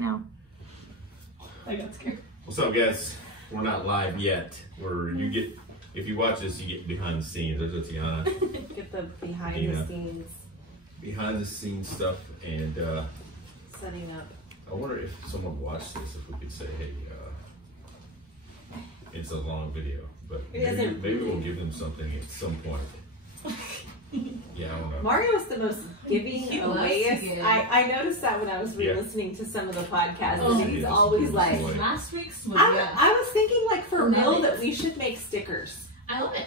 now. I got scared. What's up, guys? We're not live yet. If you watch this, you get behind the scenes. There's Adina. Get the behind the scenes stuff, and setting up. I wonder if someone watched this, if we could say, hey, it's a long video, but maybe we'll give them something at some point. Yeah, I don't know. Mario is the most giving awayest. I noticed that when I was re-listening to some of the podcasts, and he's always like. Last week's was. I was thinking like for real that we should make stickers. I love it.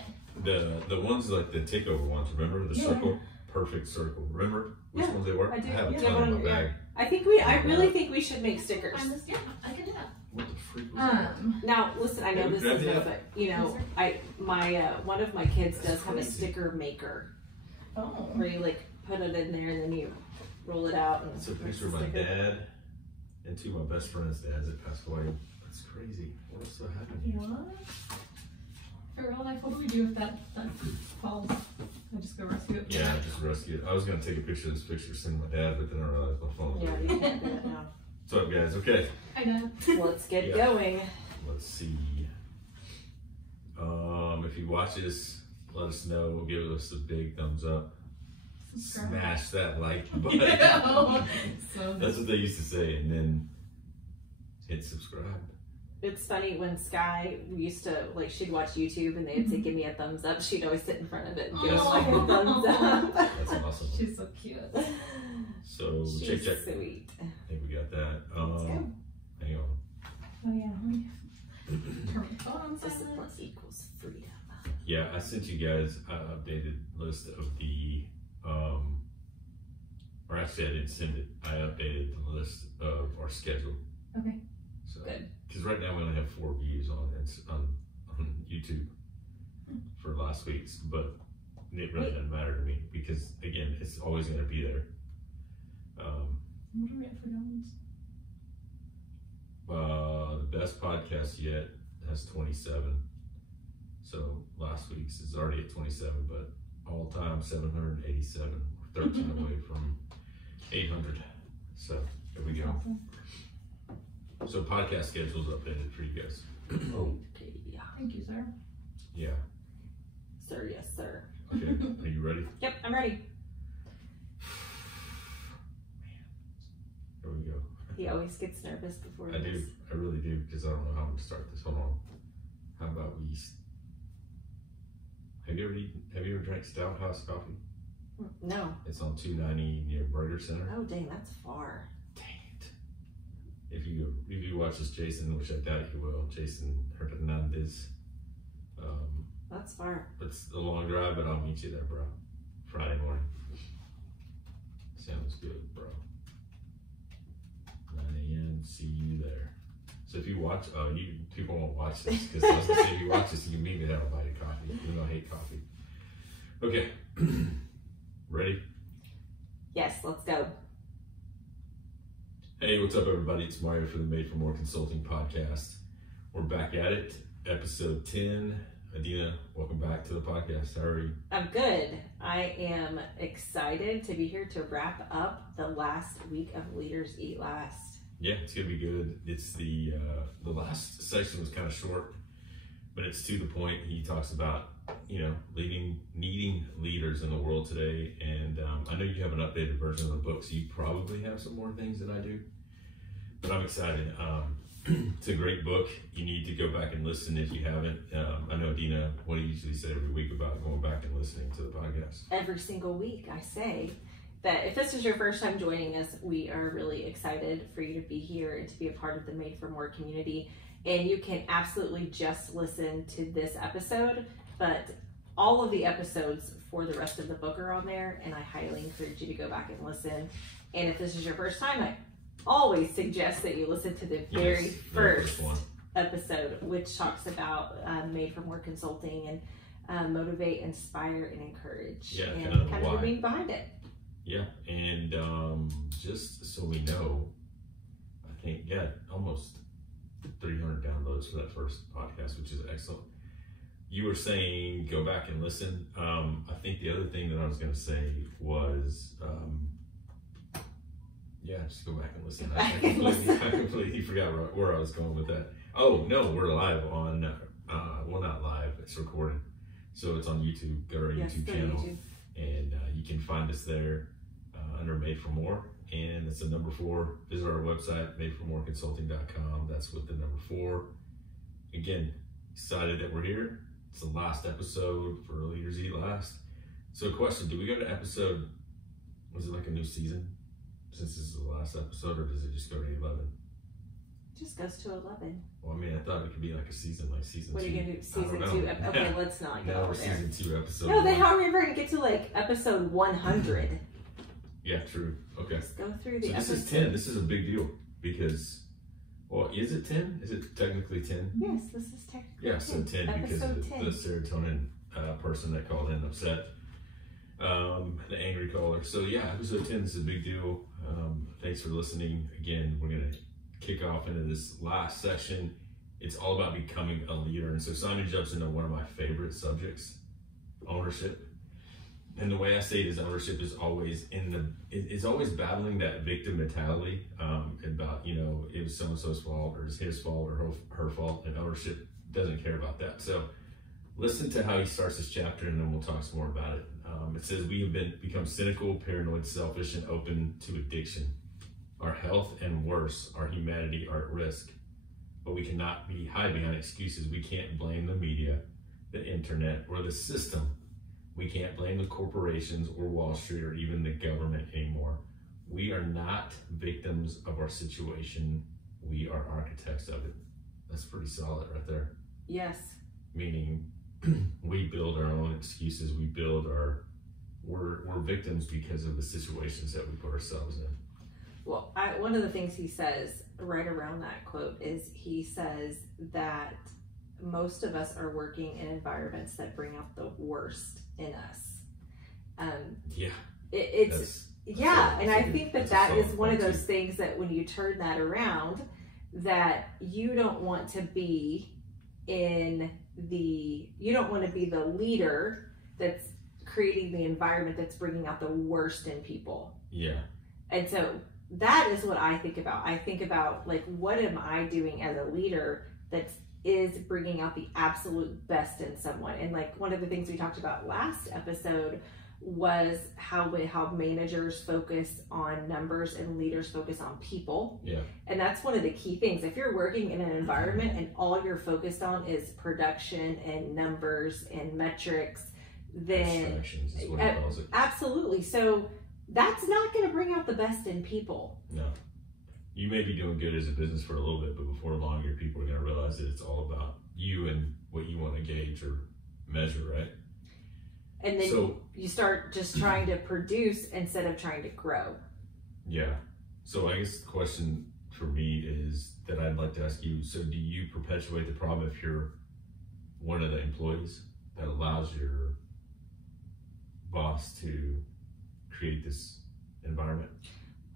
The ones like the takeover ones. Remember the circle, perfect circle. Remember which ones they were? I do. I have a ton in my bag. I really think we should make stickers. Yeah, I can do that. What the freak was that? Now listen, I know this is but you know, one of my kids does have a sticker maker. Oh. Where you like put it in there and then you roll it out. And it's a picture of my dad and two of my best friends' dads that passed away. That's crazy. What else happened here? What? For real life, what do we do if that falls? I just go rescue it. Yeah, just rescue it. I was gonna take a picture of this picture, send my dad, but then I realized my phone. Yeah, you can't do that now. What's up, guys? Okay. I know. Let's get going. Let's see. If you watch this, let us know. Give us a big thumbs up. Smash that like button. That's what they used to say, and then hit subscribe. It's funny when Sky used to she'd watch YouTube and they'd say give me a thumbs up. She'd always sit in front of it and give us like a thumbs up. That's awesome. She's so cute. So she's check. Sweet. I think we got that. Hang on. Oh yeah. Turn my phone on silent. Discipline equals freedom. Yeah, I sent you guys an updated list of the, or actually I didn't send it. I updated the list of our schedule. Okay. So, good. Because right now we only have 4 views on YouTube for last week's, but it really doesn't matter to me because again, it's always going to be there. What are we at for downloads? The best podcast yet has 27. So last week's is already at 27, but all time 787. We're 13 away from 800. So there we go. So podcast schedule's updated for you guys. Okay. Thank you, sir. Yeah. Sir, yes, sir. Okay. Are you ready? Yep, I'm ready. Here we go. He always gets nervous before I do. I really do because I don't know how I'm going to start this. Hold on. How about we... Have you ever drank Stout House coffee? No. It's on 290 near Burger Center. Oh dang, that's far. Dang it! If you watch this, Jason, which I doubt you will, Jason Hernandez. That's far. It's a long drive, but I'll meet you there, bro. Friday morning. Sounds good, bro. 9 a.m. See you there. So if you watch, people won't watch this because I was gonna say if you watch this, you can meet me there. I'll buy you coffee, even though I hate coffee. Okay, ready? Yes, let's go. Hey, what's up, everybody? It's Mario for the Made for More Consulting podcast. We're back at it, episode 10. Adina, welcome back to the podcast. How are you? I'm good. I am excited to be here to wrap up the last week of Leaders Eat Last. Yeah, it's gonna be good. It's the last section was kind of short, but it's to the point. He talks about needing leaders in the world today, and I know you have an updated version of the book, so you probably have some more things than I do. But I'm excited. It's a great book. You need to go back and listen if you haven't. I know Adina, what do you usually say every week about going back and listening to the podcast? Every single week, I say that if this is your first time joining us, we are really excited for you to be here and to be a part of the Made for More community. And you can absolutely just listen to this episode, but all of the episodes for the rest of the book are on there, and I highly encourage you to go back and listen. And if this is your first time, I always suggest that you listen to the very first episode, which talks about Made for More Consulting and motivate, inspire, and encourage, and kind of the meaning behind it. Yeah, and just so we know, I think, almost 300 downloads for that first podcast, which is excellent. You were saying go back and listen. I think the other thing that I was going to say was, just go back and listen. I forgot where I was going with that. Oh, no, we're live on, well, not live, it's recorded. So it's on YouTube, go to our YouTube channel. YouTube. And you can find us there under Made for More. And it's the number 4. Visit our website, madeformoreconsulting.com. That's with the number 4. Again, excited that we're here. It's the last episode for Leaders Eat Last. So question, do we go to episode, was it like a new season? Since this is the last episode, or does it just go to 11? It just goes to 11. Well, I mean, I thought it could be like a season, like season 2. What are you going to do? Season 2? Okay, let's not go over there. Season 2 episode. No, then how are we ever going to get to like episode 100? Yeah, true. Okay. Let's go through the episode. This is 10. This is a big deal because, well, is it 10? Is it technically 10? Yes, this is technically 10. Yeah, so 10 episode because 10. of the serotonin person that called in upset. The angry caller. So yeah, episode 10 is a big deal. Thanks for listening. Again, we're going to kick off into this last section. It's all about becoming a leader. And so Simon jumps into one of my favorite subjects, ownership. And the way I say it is ownership is always it's always battling that victim mentality about, you know, it was so-and-so's fault or it's his fault or her fault, and ownership doesn't care about that. So listen to how he starts this chapter and then we'll talk some more about it. It says, we have become cynical, paranoid, selfish, and open to addiction. Our health and worse, our humanity are at risk. But we cannot hide behind excuses. We can't blame the media, the internet, or the system. We can't blame the corporations or Wall Street or even the government anymore. We are not victims of our situation. We are architects of it. That's pretty solid right there. Yes. Meaning we build our own excuses. We build we're victims because of the situations that we put ourselves in. Well, one of the things he says right around that quote is he says that most of us are working in environments that bring out the worst in us. Yeah. And I think that is one of those things that when you turn that around, that you don't want to be you don't want to be the leader that's creating the environment that's bringing out the worst in people. Yeah. And so that is what I think about. I think about, like, what am I doing as a leader that is bringing out the absolute best in someone? And like one of the things we talked about last episode was how managers focus on numbers and leaders focus on people. Yeah. And that's one of the key things. If you're working in an environment and all you're focused on is production and numbers and metrics, then distractions is what he calls it. Absolutely. So that's not going to bring out the best in people. No. You may be doing good as a business for a little bit, but before long, your people are going to realize that it's all about you and what you want to gauge or measure, right? And then you start just trying to produce instead of trying to grow. Yeah. So I guess the question for me is that I'd like to ask you, so do you perpetuate the problem if you're one of the employees that allows your boss to create this environment?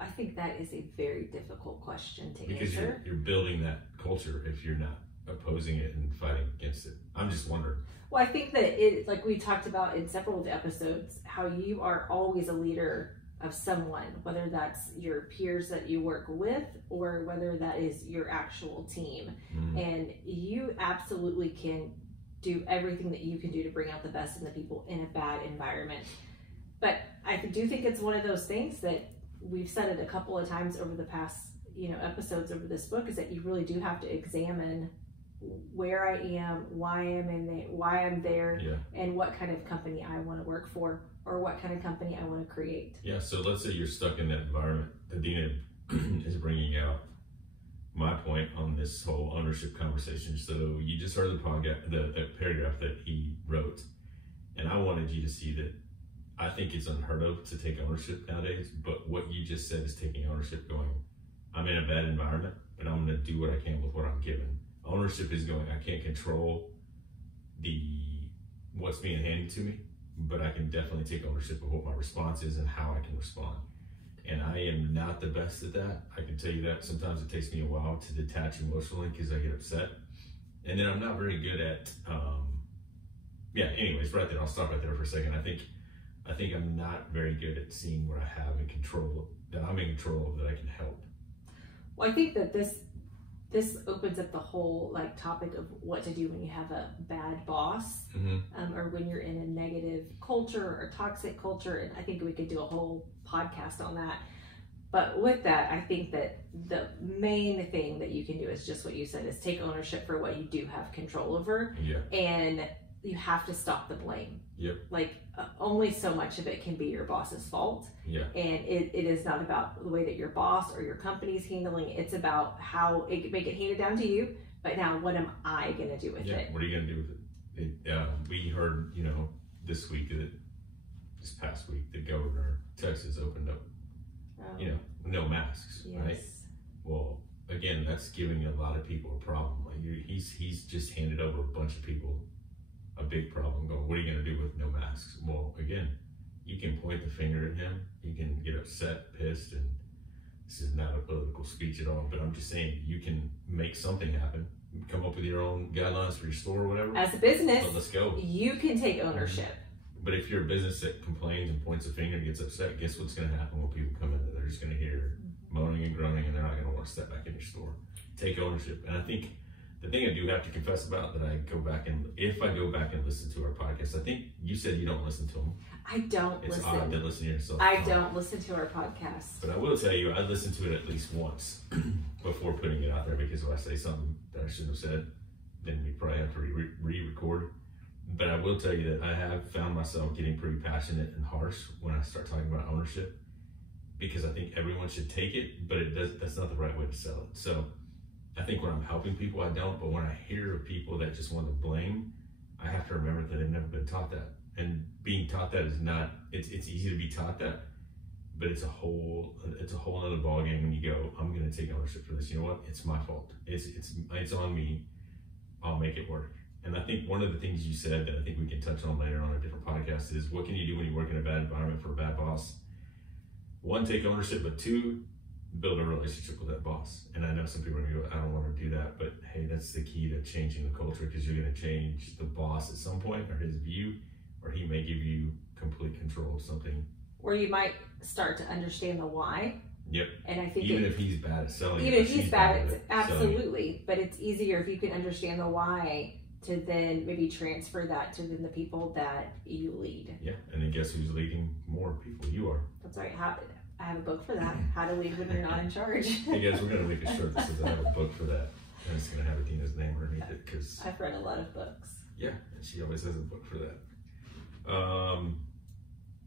I think that is a very difficult question to answer. Because you're building that culture if you're not opposing it and fighting against it. I'm just wondering. Well, I think that like we talked about in several of the episodes, how you are always a leader of someone, whether that's your peers that you work with or whether that is your actual team. Mm-hmm. And you absolutely can do everything that you can do to bring out the best in the people in a bad environment. But I do think it's one of those things that we've said it a couple of times over the past, episodes over this book, is that you really do have to examine where I am, why I'm there, yeah. and what kind of company I want to work for, or what kind of company I want to create. Yeah, so let's say you're stuck in that environment. Adina is bringing out my point on this whole ownership conversation. So you just heard the podcast, the paragraph that he wrote, and I wanted you to see that I think it's unheard of to take ownership nowadays, but what you just said is taking ownership, going, I'm in a bad environment, but I'm going to do what I can with what I'm given. Ownership is going, I can't control what's being handed to me, but I can definitely take ownership of what my response is and how I can respond. And I am not the best at that. I can tell you that. Sometimes it takes me a while to detach emotionally because I get upset. And then I'm not very good at, anyways, right there, I'll stop right there for a second. I think I'm not very good at seeing what I have in control, that I'm in control of, that I can help. Well, I think that this this opens up the whole like topic of what to do when you have a bad boss, or when you're in a negative culture or toxic culture. And I think we could do a whole podcast on that. But with that, I think that the main thing that you can do is just what you said, is take ownership for what you do have control over. And you have to stop the blame. Like only so much of it can be your boss's fault. And it is not about the way that your boss or your company's handling it. It's about how it make it handed down to you. But now what am I going to do with it? What are you going to do with it? We heard, this past week, the governor of Texas opened up, no masks, right? Well, again, that's giving a lot of people a problem. Like he's just handed over a bunch of people a big problem, going, what are you going to do with no masks? Well, again, you can point the finger at him, you can get upset, pissed, and this is not a political speech at all, but I'm just saying, you can make something happen, come up with your own guidelines for your store or whatever. As a business, but let's go. You can take ownership. But if you're a business that complains and points a finger and gets upset, guess what's going to happen when people come in? They're just going to hear moaning and groaning, and they're not going to want to step back in your store. Take ownership. And I think the thing I do have to confess about that if I go back and listen to our podcast, I think you said you don't listen to them. I don't listen. It's odd to listen to yourself. I don't listen to our podcast. But I will tell you, I listened to it at least once before putting it out there, because if I say something that I shouldn't have said, then we probably have to re-record. But I will tell you that I have found myself getting pretty passionate and harsh when I start talking about ownership, because I think everyone should take it, but that's not the right way to sell it. So I think when I'm helping people, I don't, but when I hear of people that just want to blame, I have to remember that they've never been taught that. And being taught that is not, it's easy to be taught that, but it's a whole other ballgame when you go, I'm going to take ownership for this. You know what? It's my fault. It's on me. I'll make it work. And I think one of the things you said that I think we can touch on later on a different podcast is, what can you do when you work in a bad environment for a bad boss? One, take ownership, but two, build a relationship with that boss. And I know some people are going to go, I don't want to do that, but hey, that's the key to changing the culture, because you're going to change the boss at some point, or his view, or he may give you complete control of something. Or you might start to understand the why. And I think even if he's bad at selling, even if he's bad at absolutely, but it's easier if you can understand the why to then maybe transfer that to then the people that you lead. And then guess who's leading more people? You are. That's right. I have a book for that. How to lead when you're not in charge. Hey guys, we're gonna make a shirt that says I have a book for that, and it's gonna have Adina's name underneath it, because I've read a lot of books. And she always has a book for that.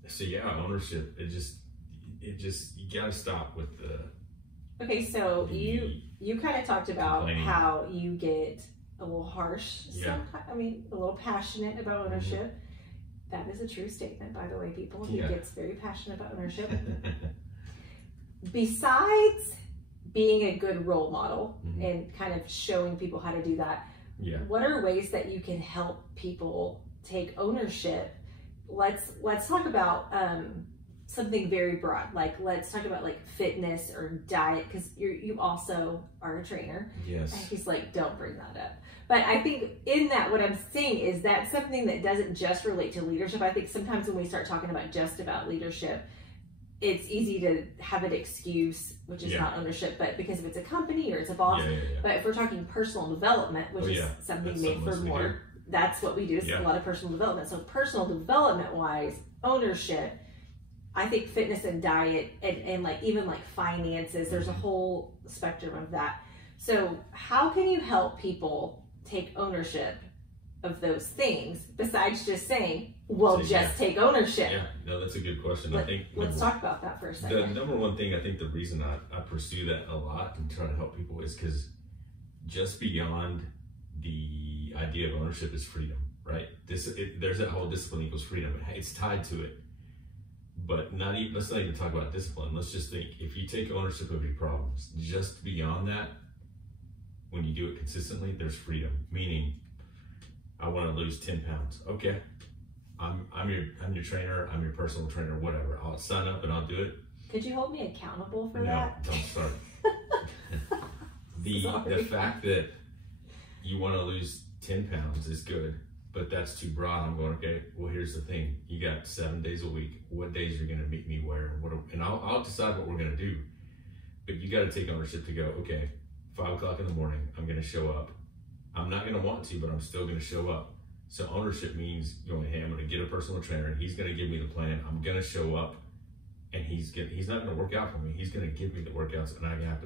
So ownership. It just you gotta stop with the. Okay, so you kind of talked about how you get a little harsh, a little passionate about ownership. That is a true statement, by the way, people. He gets very passionate about ownership. Besides being a good role model and kind of showing people how to do that, what are ways that you can help people take ownership? Let's talk about something very broad. Like, let's talk about like fitness or diet, because you also are a trainer. Yes. And he's like, don't bring that up. But I think in that, what I'm saying is that's something that doesn't just relate to leadership. I think sometimes when we start talking about just about leadership, it's easy to have an excuse, which is not ownership, but because if it's a company or it's a boss. But if we're talking personal development, which is something made for more, that's what we do. It's a lot of personal development. So personal development wise, ownership, I think fitness and diet and like even like finances, there's a whole spectrum of that. So how can you help people take ownership of those things besides just saying, well, take ownership? No, that's a good question. Let's talk about that for a second. The number one thing, I think the reason I pursue that a lot and try to help people is because just beyond the idea of ownership is freedom, right? There's that whole discipline equals freedom. It's tied to it. But let's not even talk about discipline. Let's just think, if you take ownership of your problems, just beyond that, when you do it consistently, there's freedom. Meaning, I want to lose 10 pounds. Okay, I'm your trainer. I'm your personal trainer. Whatever. I'll sign up and I'll do it. Could you hold me accountable for No, that? don't start. The fact that you want to lose 10 pounds is good, but that's too broad. I'm going, okay, well, here's the thing. You got 7 days a week. What days you're going to meet me where? And I'll decide what we're going to do. But you got to take ownership to go, okay, 5 o'clock in the morning, I'm going to show up. I'm not going to want to, but I'm still going to show up. So ownership means going, hey, I'm going to get a personal trainer. He's going to give me the plan. I'm going to show up, and he's not going to work out for me. He's going to give me the workouts, and I have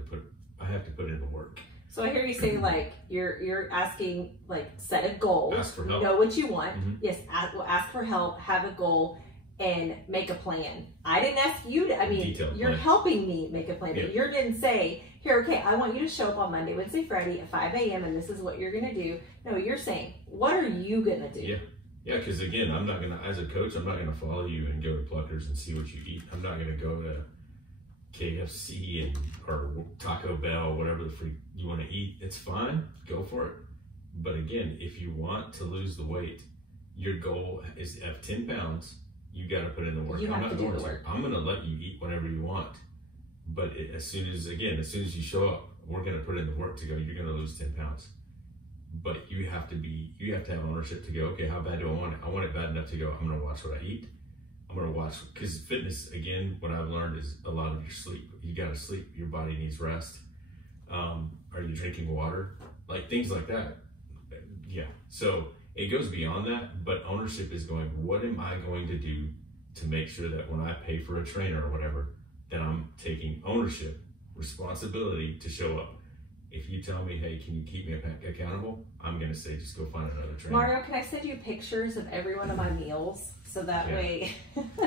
to put in the work. So I hear you say, like, you're asking, like, set a goal. Ask for help. Know what you want. Mm-hmm. Yes, ask for help, have a goal, and make a plan. I didn't ask you to, I mean, Detailed you're plan. helping me make a plan, Yeah. but you didn't say, here, okay, I want you to show up on Monday, Wednesday, Friday at 5 a.m. and this is what you're going to do. No, you're saying, what are you going to do? Yeah. Yeah, because again, I'm not going to, as a coach, I'm not going to follow you and go to Pluckers and see what you eat. I'm not going to go to KFC or Taco Bell, whatever the freak you want to eat. It's fine, go for it. But again, if you want to lose the weight, your goal is at 10 pounds, you got to put in the work. You have to do the work. I'm going to let you eat whatever you want. But as soon as you show up, we're going to put in the work to go, you're going to lose 10 pounds. But you have to have ownership to go, okay, how bad do I want it? I want it bad enough to go, I'm going to watch what I eat. I'm going to watch, because fitness, again, what I've learned is a lot of your sleep. You got to sleep. Your body needs rest. Are you drinking water? Like things like that. Yeah. So it goes beyond that, but ownership is going, what am I going to do to make sure that when I pay for a trainer or whatever, that I'm taking ownership, responsibility to show up. If you tell me, hey, can you keep me accountable? I'm going to say, just go find another trainer. Mario, can I send you pictures of every one of my meals? So that way.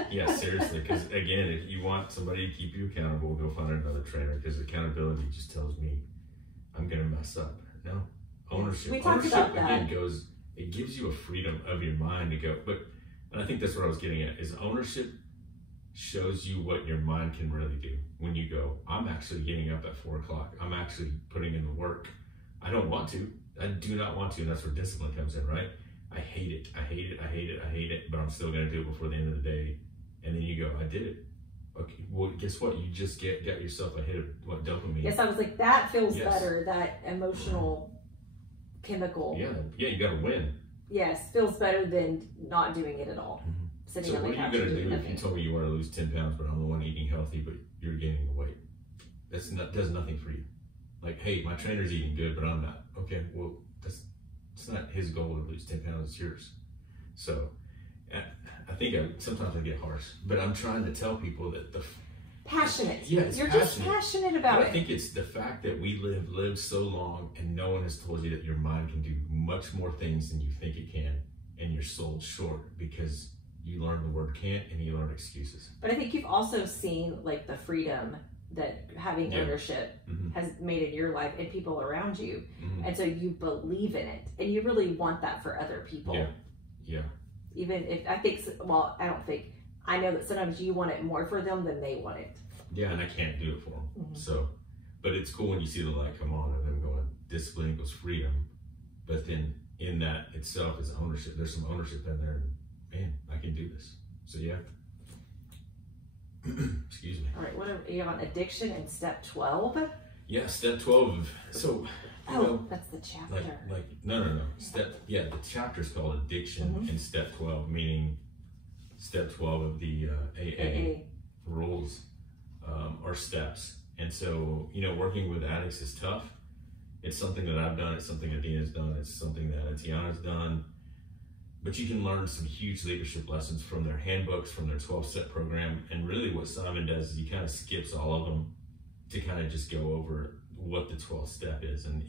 Yeah, seriously. Because again, if you want somebody to keep you accountable, go find another trainer. Because accountability just tells me I'm going to mess up. No. Ownership. We talked about that. Again, it gives you a freedom of your mind to go. And I think that's what I was getting at, is ownership shows you what your mind can really do. When you go, I'm actually getting up at 4 o'clock. I'm actually putting in the work. I don't want to. I do not want to. And that's where discipline comes in, right? I hate it. I hate it. I hate it. I hate it. But I'm still going to do it before the end of the day. And then you go, I did it. Okay. Well, guess what? You just got yourself a hit of dopamine. Yes, I was like, that feels better. That emotional chemical. Yeah. Yeah. You got to win. Yes. Feels better than not doing it at all. Mm-hmm. Sitting so on the what are couch you going to do nothing. if you told me you want to lose 10 pounds, but I'm the one eating healthy, but you're gaining the weight? Does nothing for you. Like, hey, my trainer's eating good, but I'm not. Okay, well, it's not his goal to lose 10 pounds, it's yours. So I think sometimes I get harsh, but I'm trying to tell people that passionate. Yeah, you're just passionate about it. I think it's the fact that we live so long and no one has told you that your mind can do much more things than you think it can, and you're sold short because you learn the word can't and you learn excuses. But I think you've also seen like the freedom that having ownership has made in your life and people around you. And so you believe in it and you really want that for other people. Yeah. Even if I know that sometimes you want it more for them than they want it. Yeah, and I can't do it for them. So, but it's cool when you see the light come on and them going, discipline equals freedom. But then in that itself is ownership. There's some ownership in there. Man, I can do this. So yeah. Excuse me. All right, what are you on addiction in step 12? Yeah, step 12. So that's the chapter. No. The chapter is called addiction in step 12, meaning step 12 of the AA rules or steps. And so, working with addicts is tough. It's something that I've done. It's something Adina's done. It's something that Tiana's done. But you can learn some huge leadership lessons from their handbooks, from their 12-step program. And really what Simon does is he kind of skips all of them to kind of just go over what the 12th step is and,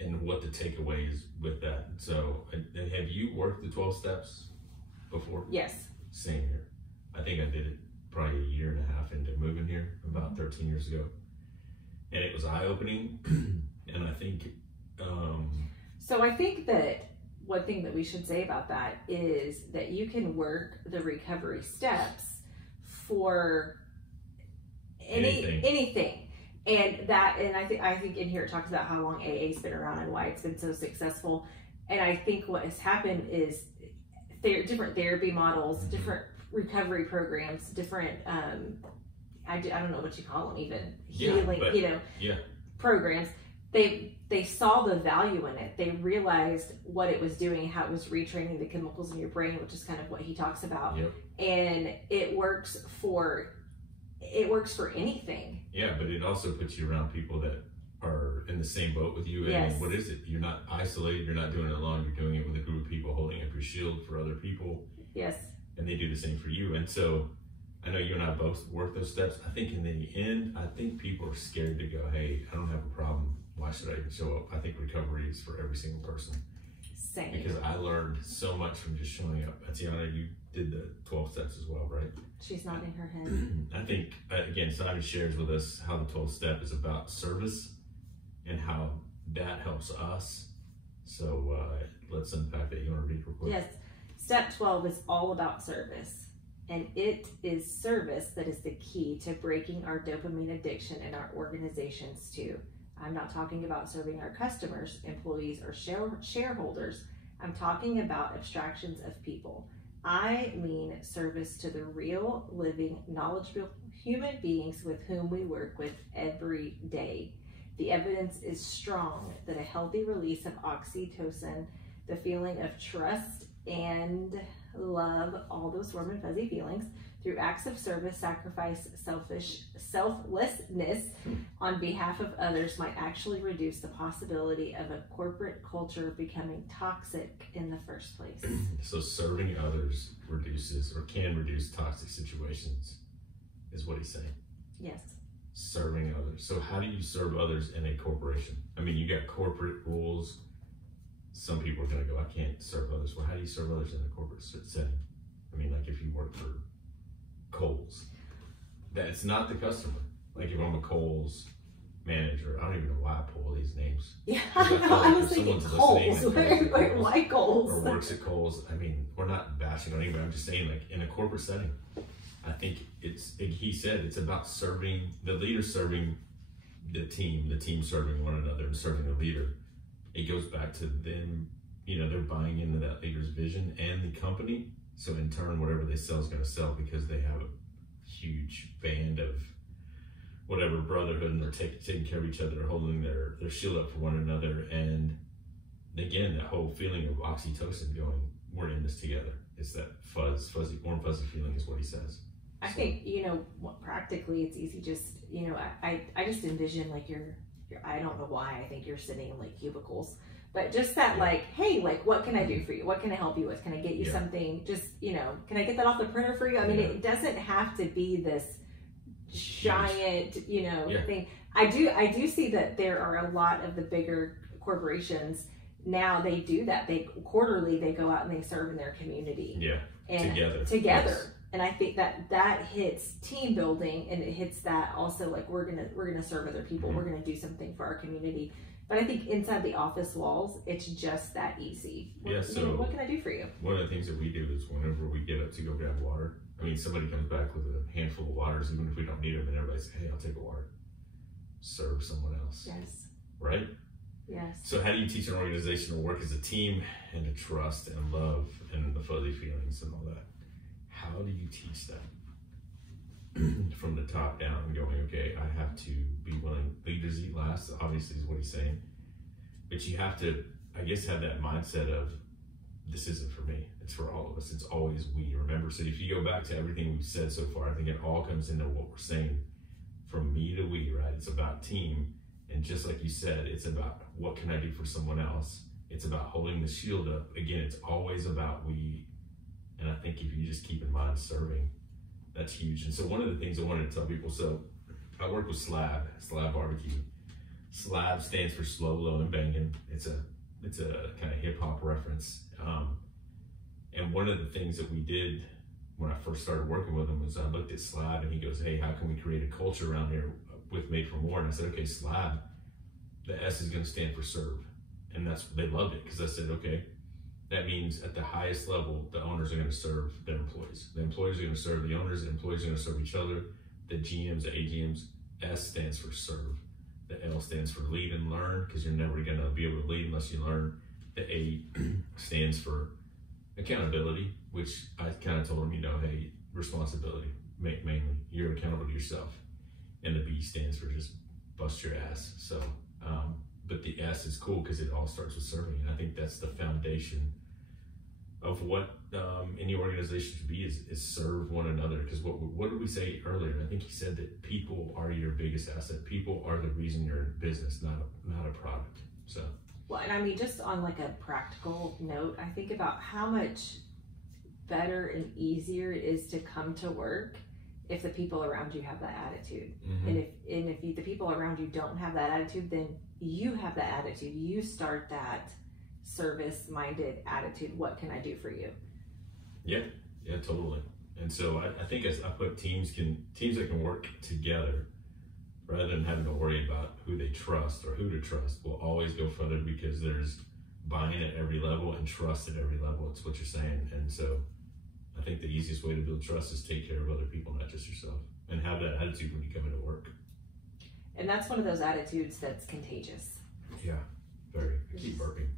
and what the takeaway is with that. So have you worked the 12 steps before? Yes. Same here. I think I did it probably a year and a half into moving here about 13 years ago. And it was eye-opening. And I think... So I think that one thing that we should say about that is that you can work the recovery steps for anything. And I think in here it talks about how long AA's been around and why it's been so successful. And I think what has happened is different therapy models, different recovery programs, different I don't know what you call them, even healing, programs. They saw the value in it. They realized what it was doing, how it was retraining the chemicals in your brain, which is kind of what he talks about. Yep. And it works for anything. Yeah, but it also puts you around people that are in the same boat with you. And Yes. what is it? You're not isolated. You're not doing it alone. You're doing it with a group of people holding up your shield for other people. Yes. And they do the same for you. And so I know you and I both work those steps. I think in the end, I think people are scared to go, hey, I don't have a problem. Why should I even show up? I think recovery is for every single person. Same. Because I learned so much from just showing up. Adina, you did the 12 steps as well, right? She's nodding her head. I think, again, Simon shares with us how the 12th step is about service and how that helps us. So let's unpack that. You want to read real quick? Yes. Step 12 is all about service. And it is service that is the key to breaking our dopamine addiction in our organizations too. I'm not talking about serving our customers, employees, or shareholders. I'm talking about abstractions of people. I mean service to the real, living, knowledgeable human beings with whom we work with every day. The evidence is strong that a healthy release of oxytocin, the feeling of trust and love, all those warm and fuzzy feelings, through acts of service, sacrifice, selflessness on behalf of others might actually reduce the possibility of a corporate culture becoming toxic in the first place. So serving others reduces or can reduce toxic situations is what he's saying. Yes. Serving others. So how do you serve others in a corporation? I mean, you got corporate rules. Some people are going to go, I can't serve others. Well, how do you serve others in a corporate setting? I mean, like if you work for Kohl's, that's not the customer. Like if I'm a Kohl's manager, I don't even know why I pull these names. Yeah, I was thinking Kohl's. Why Kohl's? Or works at Kohl's. I mean, we're not bashing on anybody. I'm just saying, like in a corporate setting, I think he said it's about serving, the leader serving the team serving one another and serving the leader. It goes back to them, they're buying into that leader's vision and the company. So in turn, whatever they sell is going to sell because they have a huge band of whatever brotherhood, and they're taking care of each other, holding their shield up for one another. And again, that whole feeling of oxytocin going, we're in this together. It's that warm fuzzy feeling is what he says. I think, practically it's easy just, I just envision like I don't know why I think you're sitting in like cubicles, but just that like, hey, like what can I do for you? What can I help you with? Can I get you something? Just, can I get that off the printer for you? I mean, it doesn't have to be this giant, thing. I do see that there are a lot of the bigger corporations now, they do that. They go out and they serve in their community. Yeah. And together. Yes. And I think that hits team building, and it hits that also like we're gonna serve other people. Mm-hmm. We're gonna do something for our community. But I think inside the office walls, it's just that easy. So what can I do for you? One of the things that we do is whenever we get up to go grab water, I mean, somebody comes back with a handful of waters, even if we don't need them, and everybody says, hey, I'll take a water. Serve someone else. Yes. Right? Yes. So how do you teach an organization to work as a team and to trust and love and the fuzzy feelings and all that? How do you teach that? From the top down, going, okay, I have to be willing. Leaders eat last, obviously, is what he's saying. But you have to, I guess, have that mindset of, this isn't for me. It's for all of us. It's always we. Remember, so if you go back to everything we've said so far, I think it all comes into what we're saying. From me to we, right? It's about team. And just like you said, it's about what can I do for someone else? It's about holding the shield up. Again, it's always about we. And I think if you just keep in mind serving, that's huge. And so one of the things I wanted to tell people, so I work with Slab Barbecue. Slab stands for slow, low, and banging. It's a kind of hip hop reference. And one of the things that we did when I first started working with him was I looked at Slab and he goes, hey, how can we create a culture around here with Made for More? And I said, okay, Slab, the S is going to stand for serve. And they loved it because I said, okay, that means at the highest level, the owners are going to serve their employees. The employees are going to serve the owners. The employees are going to serve each other. The GMs, the AGMs, S stands for serve. The L stands for lead and learn, because you're never going to be able to lead unless you learn. The A stands for accountability, which I kind of told him, hey, responsibility, mainly. You're accountable to yourself. And the B stands for just bust your ass. So, but the S is cool because it all starts with serving. And I think that's the foundation of what any organization should be is serve one another. Because what did we say earlier? I think he said that people are your biggest asset. People are the reason you're in business, not a product. So. Well, and I mean, just on like a practical note, I think about how much better and easier it is to come to work if the people around you have that attitude. Mm-hmm. And if the people around you don't have that attitude, then you have that attitude. You start that service-minded attitude. What can I do for you? Yeah, totally. And so I think as I put teams that can work together rather than having to worry about who they trust or who to trust will always go further, because there's buy-in at every level and trust at every level. It's what you're saying. And so I think the easiest way to build trust is take care of other people, not just yourself, and have that attitude when you come into work. And that's one of those attitudes that's contagious. Yeah, very. I keep burping.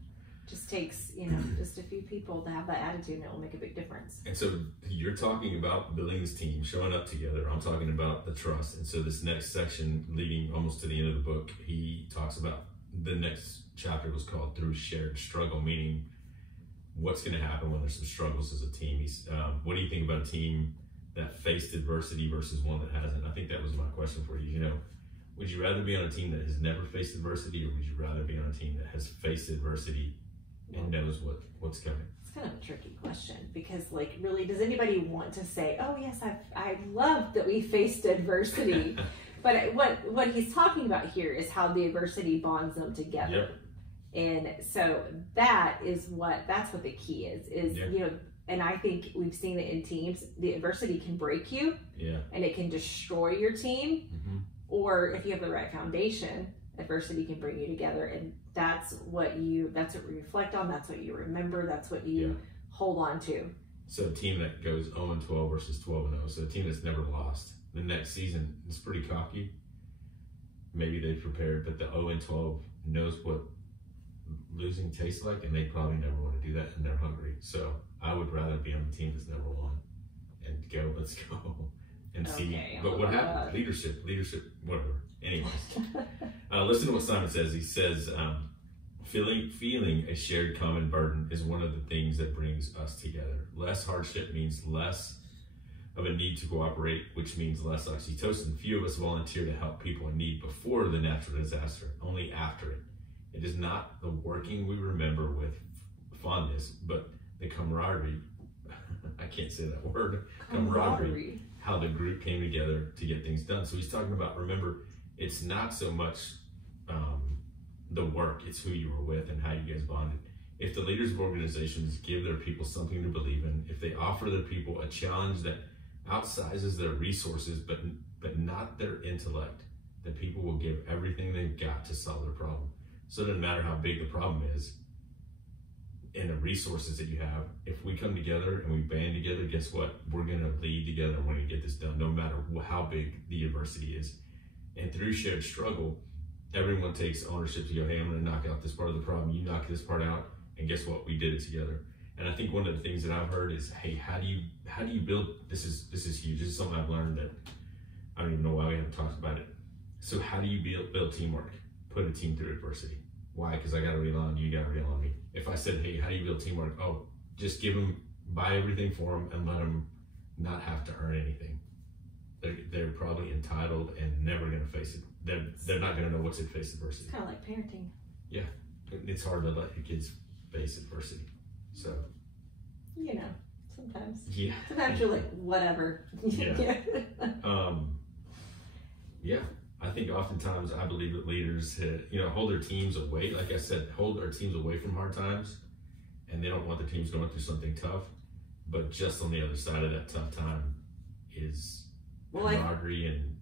Just takes, just a few people to have that attitude, and it will make a big difference. And so you're talking about building this team, showing up together. I'm talking about the trust. And so this next section, leading almost to the end of the book, he talks about the next chapter was called Through Shared Struggle, meaning what's going to happen when there's some struggles as a team. What do you think about a team that faced adversity versus one that hasn't? I think that was my question for you. Would you rather be on a team that has never faced adversity, or would you rather be on a team that has faced adversity and knows what's coming? It's kind of a tricky question, because really, does anybody want to say, oh yes, I love that we faced adversity? But what he's talking about here is how the adversity bonds them together. Yep. And so that's what the key is, yep. And I think we've seen it in teams. The adversity can break you, and it can destroy your team. Mm-hmm. Or if you have the right foundation, adversity can bring you together, and that's what you reflect on. That's what you remember. That's what you hold on to. So a team that goes 0-12 versus 12-0. So a team that's never lost. The next season is pretty cocky. Maybe they've prepared, but the 0-12 knows what losing tastes like, and they probably never want to do that, and they're hungry. So I would rather be on the team that's never won and let's go and see. But what happened? Leadership, whatever. Anyways, listen to what Simon says. He says, feeling a shared common burden is one of the things that brings us together. Less hardship means less of a need to cooperate, which means less oxytocin. Few of us volunteer to help people in need before the natural disaster, only after it. It is not the working we remember with fondness, but the camaraderie. I can't say that word. Camaraderie. How the group came together to get things done. So he's talking about, remember, it's not so much the work, it's who you were with and how you guys bonded. If the leaders of organizations give their people something to believe in, if they offer their people a challenge that outsizes their resources but not their intellect, then people will give everything they've got to solve their problem. So it doesn't matter how big the problem is and the resources that you have. If we come together and we band together, guess what? We're going to lead together and we're going to get this done, no matter how big the adversity is. And through shared struggle, everyone takes ownership to go, hey, I'm going to knock out this part of the problem. You knock this part out, and guess what? We did it together. And I think one of the things that I've heard is, hey, how do you build? This is huge. This is something I've learned that I don't even know why we haven't talked about it. So how do you build teamwork? Put a team through adversity. Why? Because I got to rely on you. You got to rely on me. If I said, hey, how do you build teamwork? Oh, just buy everything for them and let them not have to earn anything. They're probably entitled and never going to face it. They're not going to know what's to face adversity. It's kind of like parenting. Yeah, it's hard to let your kids face adversity. So, sometimes. Yeah. Sometimes you're like, whatever. Yeah. Yeah. I think oftentimes I believe that leaders, hold their teams away. Like I said, hold our teams away from hard times, and they don't want the teams going through something tough. But just on the other side of that tough time is camaraderie and.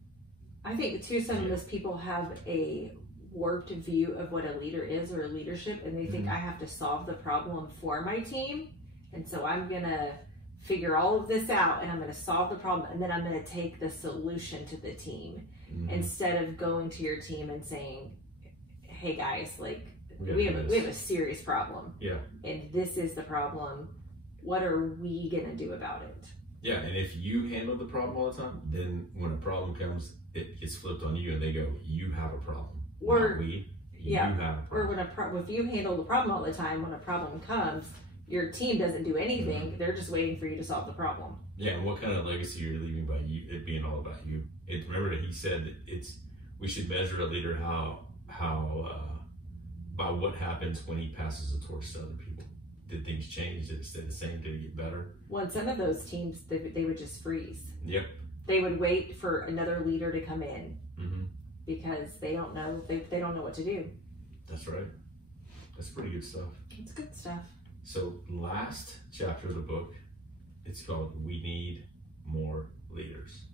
I think too, some of those people have a warped view of what a leader is or a leadership, and they think I have to solve the problem for my team, and so I'm gonna figure all of this out and I'm gonna solve the problem, and then I'm gonna take the solution to the team instead of going to your team and saying, hey guys, we have a serious problem. Yeah. And this is the problem. What are we gonna do about it? Yeah, and if you handle the problem all the time, then when a problem comes, it gets flipped on you, and they go, "You have a problem." Or not we. You have a problem. Or if you handle the problem all the time, when a problem comes, your team doesn't do anything. They're just waiting for you to solve the problem. Yeah, and what kind of legacy you're leaving by you, it being all about you. Remember that he said that we should measure a leader by what happens when he passes the torch to other people. Did things change? Did it stay the same? Did it get better? Well, in some of those teams, they would just freeze. Yep. They would wait for another leader to come in because they don't know what to do. That's right. That's pretty good stuff. It's good stuff. So last chapter of the book, it's called "We Need More Leaders."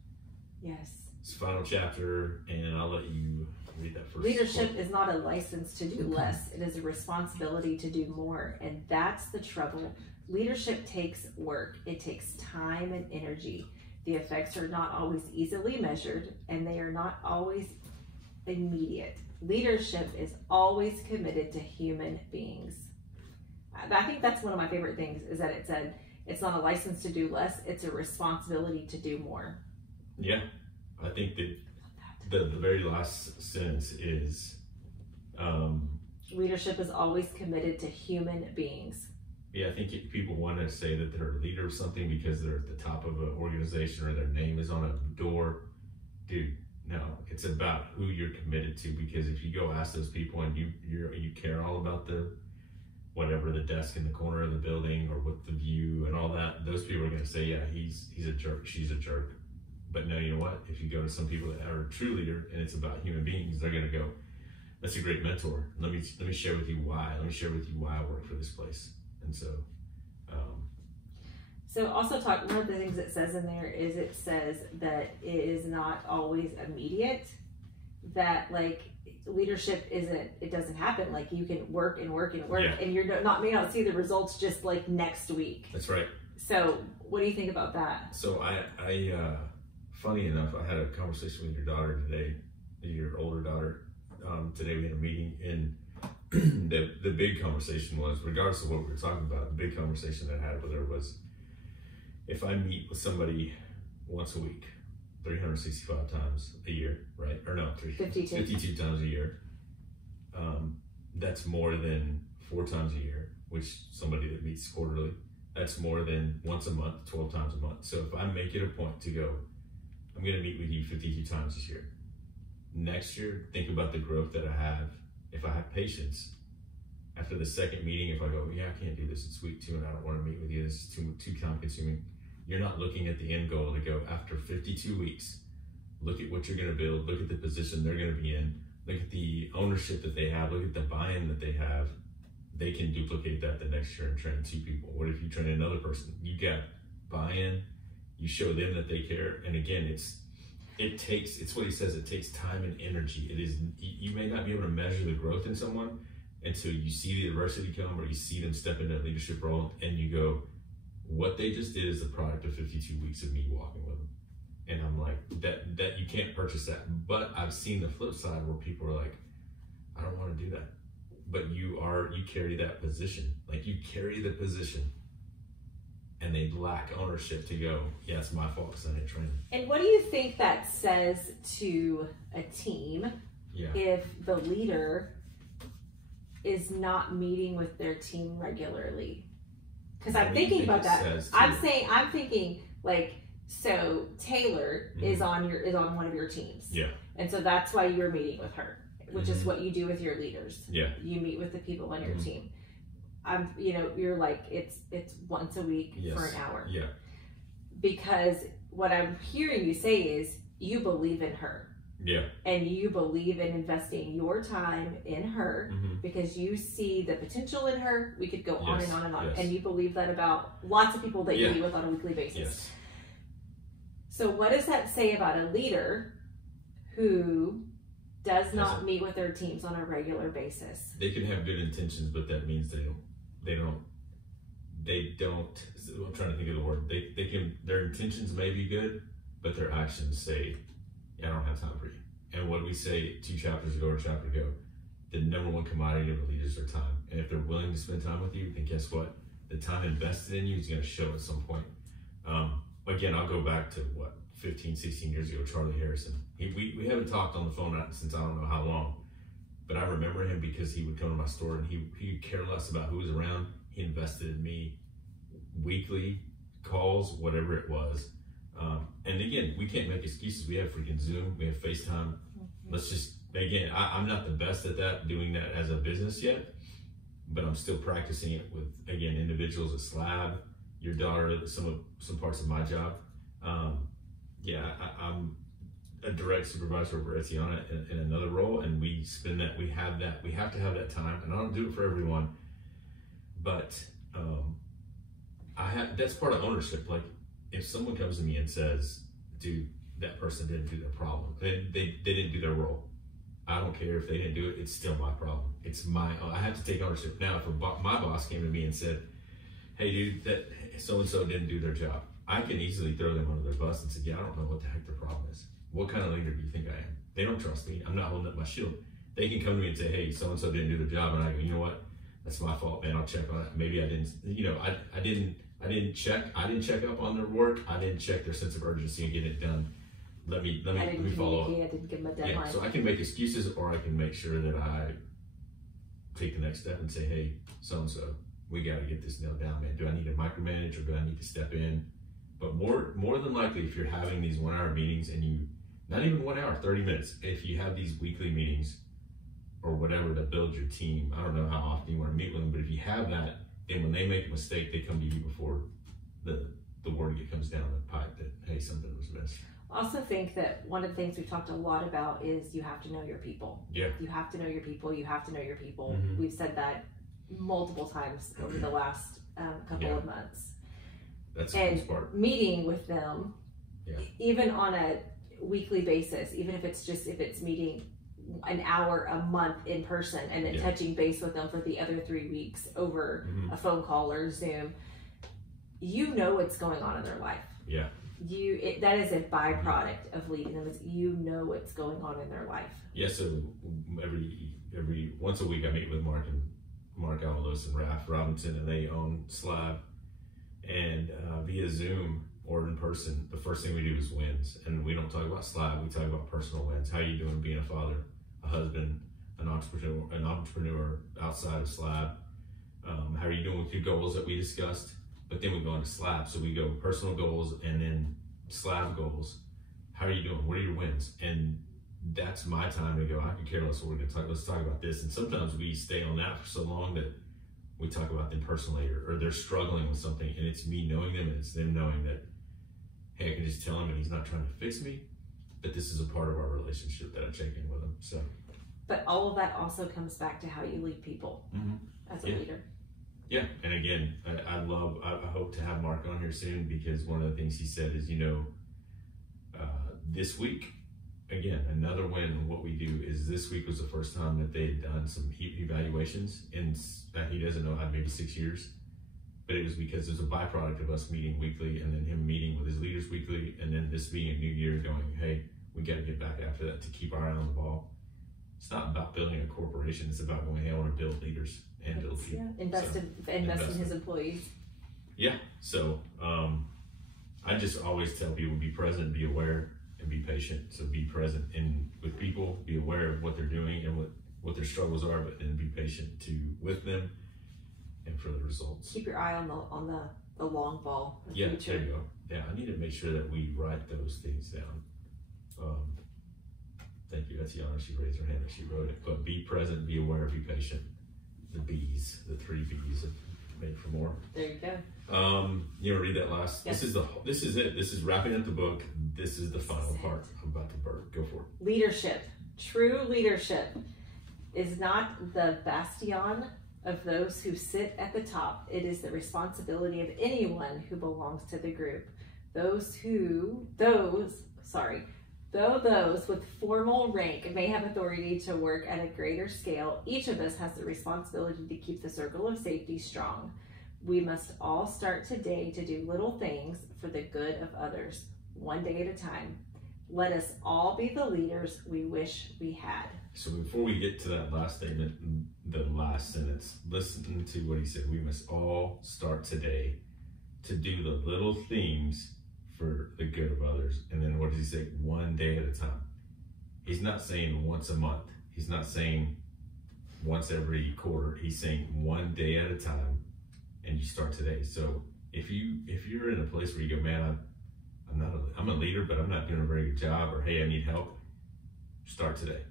Yes. It's the final chapter, and I'll let you read that first. Leadership is not a license to do less. It is a responsibility to do more. And that's the trouble. Leadership takes work. It takes time and energy. The effects are not always easily measured, and they are not always immediate. Leadership is always committed to human beings. I think that's one of my favorite things, is that it said it's not a license to do less. It's a responsibility to do more. Yeah. I think that the very last sentence is leadership is always committed to human beings. Yeah, I think people want to say that they're a leader of something because they're at the top of an organization or their name is on a door. Dude, no, it's about who you're committed to, because if you go ask those people and you care all about the desk in the corner of the building or with the view and all that, those people are going to say, yeah, he's a jerk, she's a jerk. But no, you know what? If you go to some people that are a true leader and it's about human beings, they're going to go, that's a great mentor. Let me share with you why. Let me share with you why I work for this place. And so, so also one of the things it says in there is it says that it is not always immediate, that like leadership it doesn't happen. Like you can work and work and work and may not see the results just like next week. That's right. So what do you think about that? So I funny enough, I had a conversation with your daughter today, your older daughter. Today we had a meeting, and the big conversation was, regardless of what we were talking about, the big conversation that I had with her was, if I meet with somebody once a week, 365 times a year, right? Or no, 52 times a year. That's more than 4 times a year, which somebody that meets quarterly, that's more than once a month, 12 times a month. So if I make it a point to go, I'm going to meet with you 52 times this year. Next year, think about the growth that I have. If I have patience, after the second meeting, if I go, yeah, I can't do this, it's week 2 and I don't want to meet with you, this is too time consuming. You're not looking at the end goal to go, after 52 weeks, look at what you're going to build, look at the position they're going to be in, look at the ownership that they have, look at the buy-in that they have. They can duplicate that the next year and train 2 people. What if you train another person? You got buy-in, you show them that they care, and again, it's what he says, it takes time and energy. It is, you may not be able to measure the growth in someone until you see the adversity come or you see them step into a leadership role and you go, what they just did is the product of 52 weeks of me walking with them. And I'm like, that you can't purchase that. But I've seen the flip side where people are like, I don't want to do that. But you carry that position. Like you carry the position. And they lack ownership to go, yeah, it's my fault because I didn't train them. And what do you think that says to a team if the leader is not meeting with their team regularly? Because I'm thinking about that. I'm thinking like, so Taylor is on one of your teams. Yeah. And so that's why you're meeting with her, which is what you do with your leaders. Yeah. You meet with the people on your team. You're like, it's once a week for an hour. Yeah. Because what I'm hearing you say is you believe in her. Yeah. And you believe in investing your time in her because you see the potential in her. We could go on and on and on. And you believe that about lots of people that you meet with on a weekly basis. Yes. So what does that say about a leader who does not meet with their teams on a regular basis? They can have good intentions, but that means they don't, I'm trying to think of the word. Their intentions may be good, but their actions say, yeah, I don't have time for you. And what we say 2 chapters ago or a chapter ago, the number 1 commodity of the leaders are time. And if they're willing to spend time with you, then guess what? The time invested in you is going to show at some point. Again, I'll go back to 15, 16 years ago, Charlie Harrison. We haven't talked on the phone since I don't know how long. But I remember him because he would come to my store and he could care less about who was around. He invested in me weekly calls, whatever it was. And again, we can't make excuses. We have freaking Zoom, we have FaceTime. Let's just, again, I'm not the best at that, doing that as a business yet, but I'm still practicing it with, again, individuals at Slab, your daughter, some parts of my job. I'm a direct supervisor over Adina in another role, and we have to have that time, and I don't do it for everyone, but that's part of ownership. Like, if someone comes to me and says, dude, that person didn't do their problem, they didn't do their role, I don't care if they didn't do it, it's still my problem. I have to take ownership. Now, if my boss came to me and said, hey dude, that so-and-so didn't do their job, I can easily throw them under their bus and say, yeah, I don't know what the heck their problem is. What kind of leader do you think I am? They don't trust me. I'm not holding up my shield. They can come to me and say, hey, so-and-so didn't do their job, and I go, you know what? That's my fault, man. I'll check on it. Maybe I didn't, I didn't check up on their work. I didn't check their sense of urgency and get it done. Let me follow up. I didn't give them a deadline. Yeah, so I can make excuses, or I can make sure that I take the next step and say, hey, so-and-so, we got to get this nailed down, man. Do I need to micromanage, or do I need to step in? But more than likely, if you're having these 1 hour meetings, and not even 1 hour, 30 minutes, if you have these weekly meetings or whatever to build your team, I don't know how often you want to meet with them, but if you have that, then when they make a mistake, they come to you before the word comes down the pipe that, hey, something was missed. I also think that one of the things we've talked a lot about is you have to know your people. Yeah. You have to know your people. You have to know your people. Mm-hmm. We've said that multiple times over the last couple of months. That's the most part. Meeting with them, even on a weekly basis, even if it's meeting an hour a month in person, and then touching base with them for the other 3 weeks over a phone call or Zoom, you know what's going on in their life. Yeah. That is a byproduct of leading them, is you know what's going on in their life. Yeah, so every once a week I meet with Mark Avalos and Raph Robinson, and they own Slab, and via Zoom or in person, the first thing we do is wins. And we don't talk about Slab, we talk about personal wins. How are you doing being a father, a husband, an entrepreneur outside of Slab? How are you doing with your goals that we discussed? But then we go into Slab. So we go personal goals and then Slab goals. How are you doing? What are your wins? And that's my time to go, I could care less what we're going to talk. Let's talk about this. And sometimes we stay on that for so long that we talk about them personally, or they're struggling with something, and it's me knowing them, and it's them knowing that, hey, I can just tell him, and he's not trying to fix me, but this is a part of our relationship that I check in with him. So, but all of that also comes back to how you lead people as a leader. Yeah, and again, I hope to have Mark on here soon, because one of the things he said is, this week, again, another win. What we do is, this week was the first time that they had done some heat evaluations in that he doesn't know, maybe 6 years, but it was because there's a byproduct of us meeting weekly, and then him meeting with his leaders weekly, and then this being a new year going, hey, we got to get back after that to keep our eye on the ball. It's not about building a corporation. It's about going, hey, I want to build leaders and build people. Yeah. Invest in his employees. Yeah. So I just always tell people, be present, be aware, and be patient. So be present with people, be aware of what they're doing and what their struggles are, but then be patient with them and for the results. Keep your eye on the long ball. Yeah, future. There you go. Yeah, I need to make sure that we write those things down. Thank you, Adina. She raised her hand and she wrote it. But be present, be aware, be patient. The B's, the 3 B's of Made for More. There you go. You want to read that last? Yes. This is it. This is wrapping up the book. This is the final part. I'm about to burn. Go for it. Leadership. True leadership is not the bastion of those who sit at the top. It is the responsibility of anyone who belongs to the group. Though those with formal rank may have authority to work at a greater scale, each of us has the responsibility to keep the circle of safety strong. We must all start today to do little things for the good of others, one day at a time. Let us all be the leaders we wish we had. So before we get to that last statement, the last sentence, listen to what he said. We must all start today to do the little things for the good of others. And then what does he say? One day at a time. He's not saying once a month. He's not saying once every quarter. He's saying one day at a time, and you start today. So if you're in a place where you go, man, I'm a leader, but I'm not doing a very good job, or hey, I need help, start today.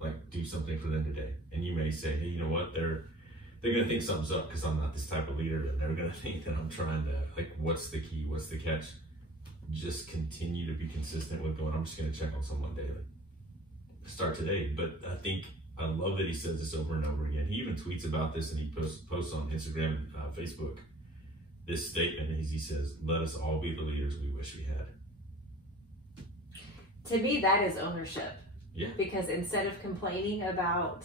Like, do something for them today. And you may say, hey, you know what, they're gonna think something's up because I'm not this type of leader, and they're gonna think that I'm trying to, like, what's the key, what's the catch? Just continue to be consistent with going, I'm just gonna check on someone daily. Start today. But I love that he says this over and over again. He even tweets about this, and he posts on Instagram, Facebook, this statement is, he says, let us all be the leaders we wish we had. To me, that is ownership. Yeah. Because instead of complaining about,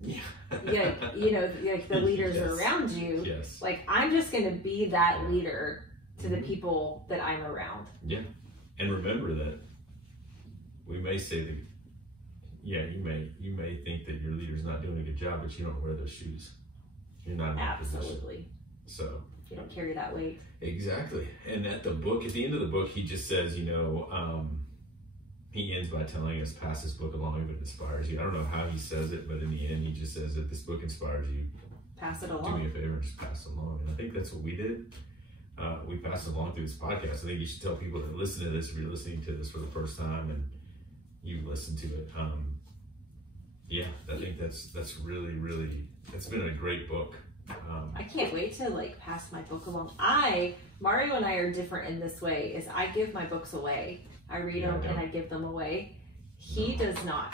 yeah, like the leaders yes. around you, yes. like, I'm just going to be that leader to the people that I'm around. Yeah. And remember that we may say that, yeah, you may think that your leader's not doing a good job, but you don't wear those shoes. You're not in that position. Absolutely. So you don't carry that weight. Exactly. And at the end of the book, he just says, he ends by telling us, pass this book along if it inspires you. I don't know how he says it, but in the end, he just says that this book inspires you. Pass it along. Do me a favor and just pass it along. And I think that's what we did. We passed it along through this podcast. I think you should tell people to listen to this if you're listening to this for the first time and you listen to it. Yeah, I think that's really, really, it's been a great book. I can't wait to pass my book along. Mario and I are different in this way, is I give my books away. I read them and I give them away. He does not.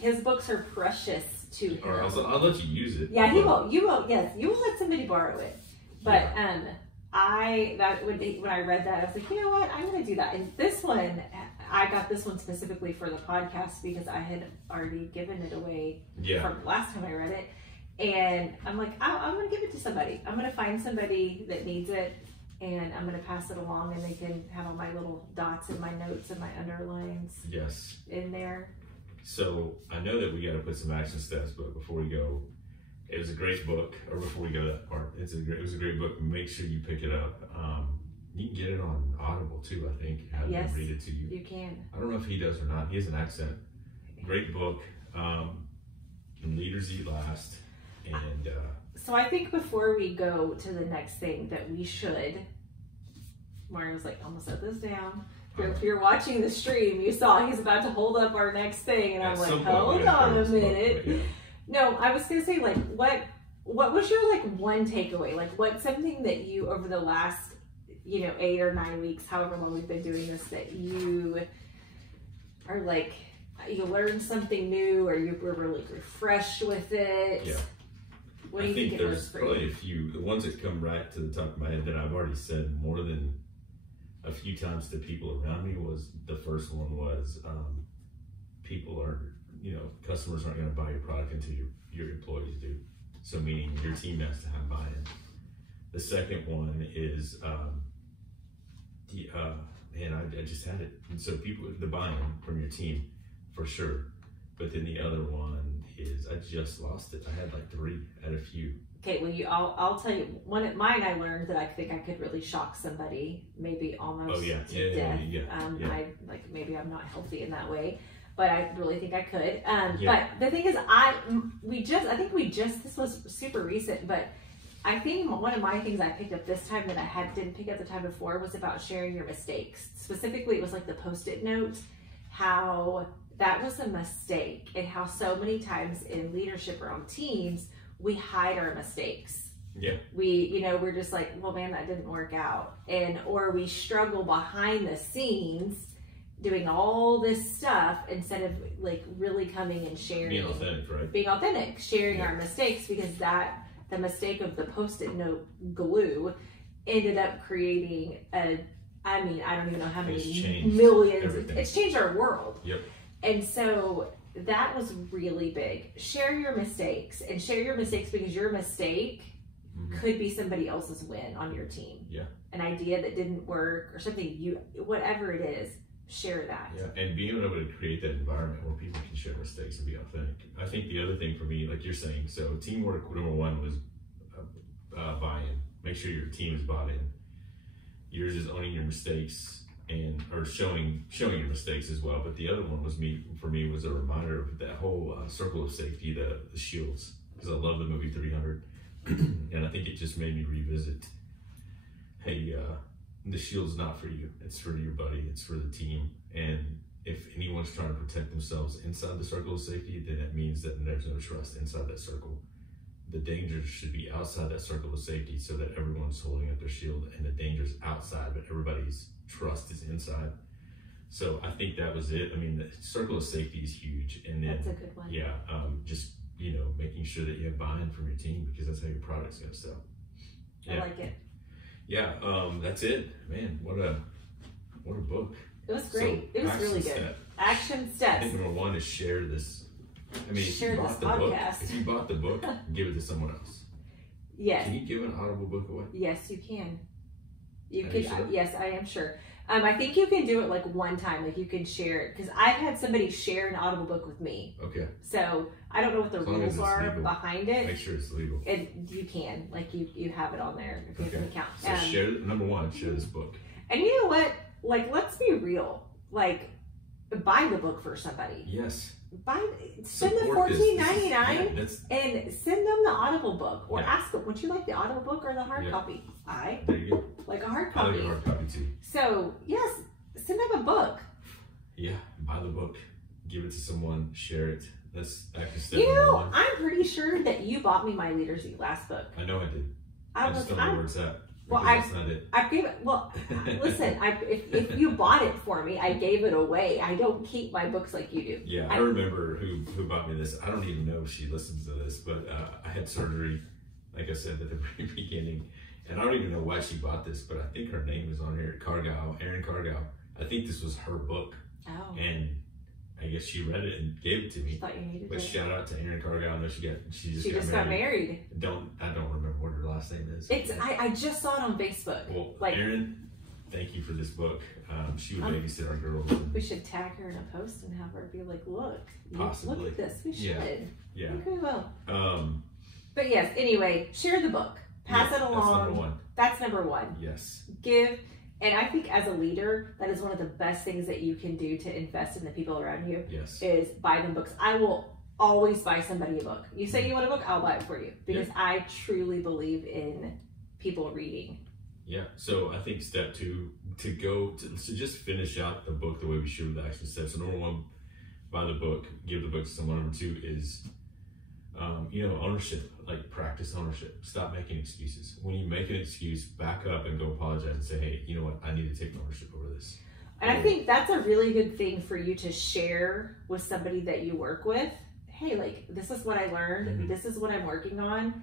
His books are precious to him. Or I'll let you use it. Yeah, he won't. You won't. Yes, you will let somebody borrow it. But when I read that, I was like, you know what? I'm going to do that. And this one, I got this one specifically for the podcast because I had already given it away from last time I read it. And I'm like, I'm going to give it to somebody. I'm going to find somebody that needs it, and I'm going to pass it along, and they can have all my little dots and my notes and my underlines in there. So I know that we got to put some action steps, but before we go, it was a great book. Or before we go to that part, it was a great book. Make sure you pick it up. You can get it on Audible too, I think. Have them read it to you. You can. I don't know if he does or not. He has an accent. Great book. And Leaders Eat Last. And so I think before we go to the next thing that we should, Mario's like, I'm gonna set this down. If you're watching the stream, you saw he's about to hold up our next thing, and I'm like, hold on a minute. No, I was gonna say, what was your one takeaway? What's something that you, over the last 8 or 9 weeks, however long we've been doing this, that you are you learned something new, or you were really refreshed with it? Yeah. What do you think it was for you? Probably a few. The ones that come right to the top of my head that I've already said more than a few times to people around me was, the first one was people are, customers aren't going to buy your product until your employees do. So meaning your team has to have buy-in. The second one is, I just had it. And so the buy-in from your team, for sure. But then the other one is, I just lost it. I had 3 out of few. Okay, well, I'll tell you, one of mine I learned that I think I could really shock somebody, maybe almost to death. Maybe I'm not healthy in that way, but I really think I could. But the thing is, this was super recent, but I think one of my things I picked up this time that I didn't pick up the time before was about sharing your mistakes. Specifically, it was the Post-it note, how that was a mistake, and how so many times in leadership or on teams, we hide our mistakes. Yeah. We're just like, well, man, that didn't work out. Or we struggle behind the scenes doing all this stuff instead of really coming and sharing. Being authentic, right? Being authentic, sharing our mistakes, because the mistake of the Post-it note glue ended up creating I don't even know how many millions. Everything. It's changed our world. Yep. And so that was really big. Share your mistakes, and share your mistakes because your mistake could be somebody else's win on your team. Yeah. An idea that didn't work or something, whatever it is, share that. Yeah, and being able to create that environment where people can share mistakes and be authentic. I think the other thing for me, like you're saying, so teamwork, number one was buy-in. Make sure your team is bought in. Yours is owning your mistakes. or showing your mistakes as well. But the other one was for me was a reminder of that whole circle of safety, the shields, because I love the movie 300, and I think it just made me revisit. Hey, the shield's not for you; it's for your buddy, it's for the team. And if anyone's trying to protect themselves inside the circle of safety, then that means that there's no trust inside that circle. The dangers should be outside that circle of safety, so that everyone's holding up their shield, and the danger's outside, but everybody's trust is inside. So I think that was it. I mean, the circle of safety is huge, and then That's a good one. yeah, just making sure that you have buy-in from your team, because that's how your product's going to sell. Yeah. I like it. Yeah, that's it, man. What a book. It was great. So, it was really good. step. Action I steps. think number one is share this. I mean, Share if you this bought the book, podcast. if you bought the book, give it to someone else. Yes. Can you give an Audible book away? Yes, you can. You Are can. you sure? Yes, I am sure. I think you can do it like one time. Like you can share it, because I've had somebody share an Audible book with me. Okay. So I don't know what the As long as rules it's are legal. behind it. Make sure it's legal. And you can, like you have it on there if you have an account. So share, number one, share this book. And you know what? Like, let's be real. Like, buy the book for somebody. Yes. Send them Support this. $14.99 Yeah, that's, and send them the Audible book, or Yeah. ask them, would you like the Audible book or the hard Yeah. copy? I there you go. like a hard I copy. like a hard copy too. So yes, send them a book. Yeah, buy the book, give it to someone, share it. That's actually step You number know, one. I'm pretty sure that you bought me my Leaders Eat Last book. I know I did. I just don't know where it's at. Well, That's not it. I gave it. Well, listen. If you bought it for me, I gave it away. I don't keep my books like you do. Yeah, I remember who bought me this. I don't even know if she listens to this, but I had surgery, like I said at the very beginning, and I don't even know why she bought this, but I think her name is on here, Erin Cargyle. I think this was her book, Oh. and I guess she read it and gave it to I me. thought you needed But it. shout out to Erin Cargyle. I know she just got married. I don't remember what her last name is. It's I just saw it on Facebook. Well, like Erin, thank you for this book. She would babysit our girls. we should tag her in a post and have her be like, look Possibly. at this. We should. Yeah. Yeah. Okay, well. Um, But yes, anyway, share the book. Pass yeah, it along. That's number one. That's number one. Yes. Give. And I think as a leader, that is one of the best things that you can do to invest in the people around you. Yes. Is buy them books. I will always buy somebody a book. You say you want a book, I'll buy it for you, because I truly believe in people reading. Yeah. So I think step two, to just finish out the book the way we should with the action steps. So number one, buy the book, give the book to someone. Number two is, ownership. Like, practice ownership. Stop making excuses. When you make an excuse, back up and go apologize and say, hey, you know what? I need to take ownership over this. And I think that's a really good thing for you to share with somebody that you work with. Hey, like, this is what I learned. Mm-hmm. This is what I'm working on.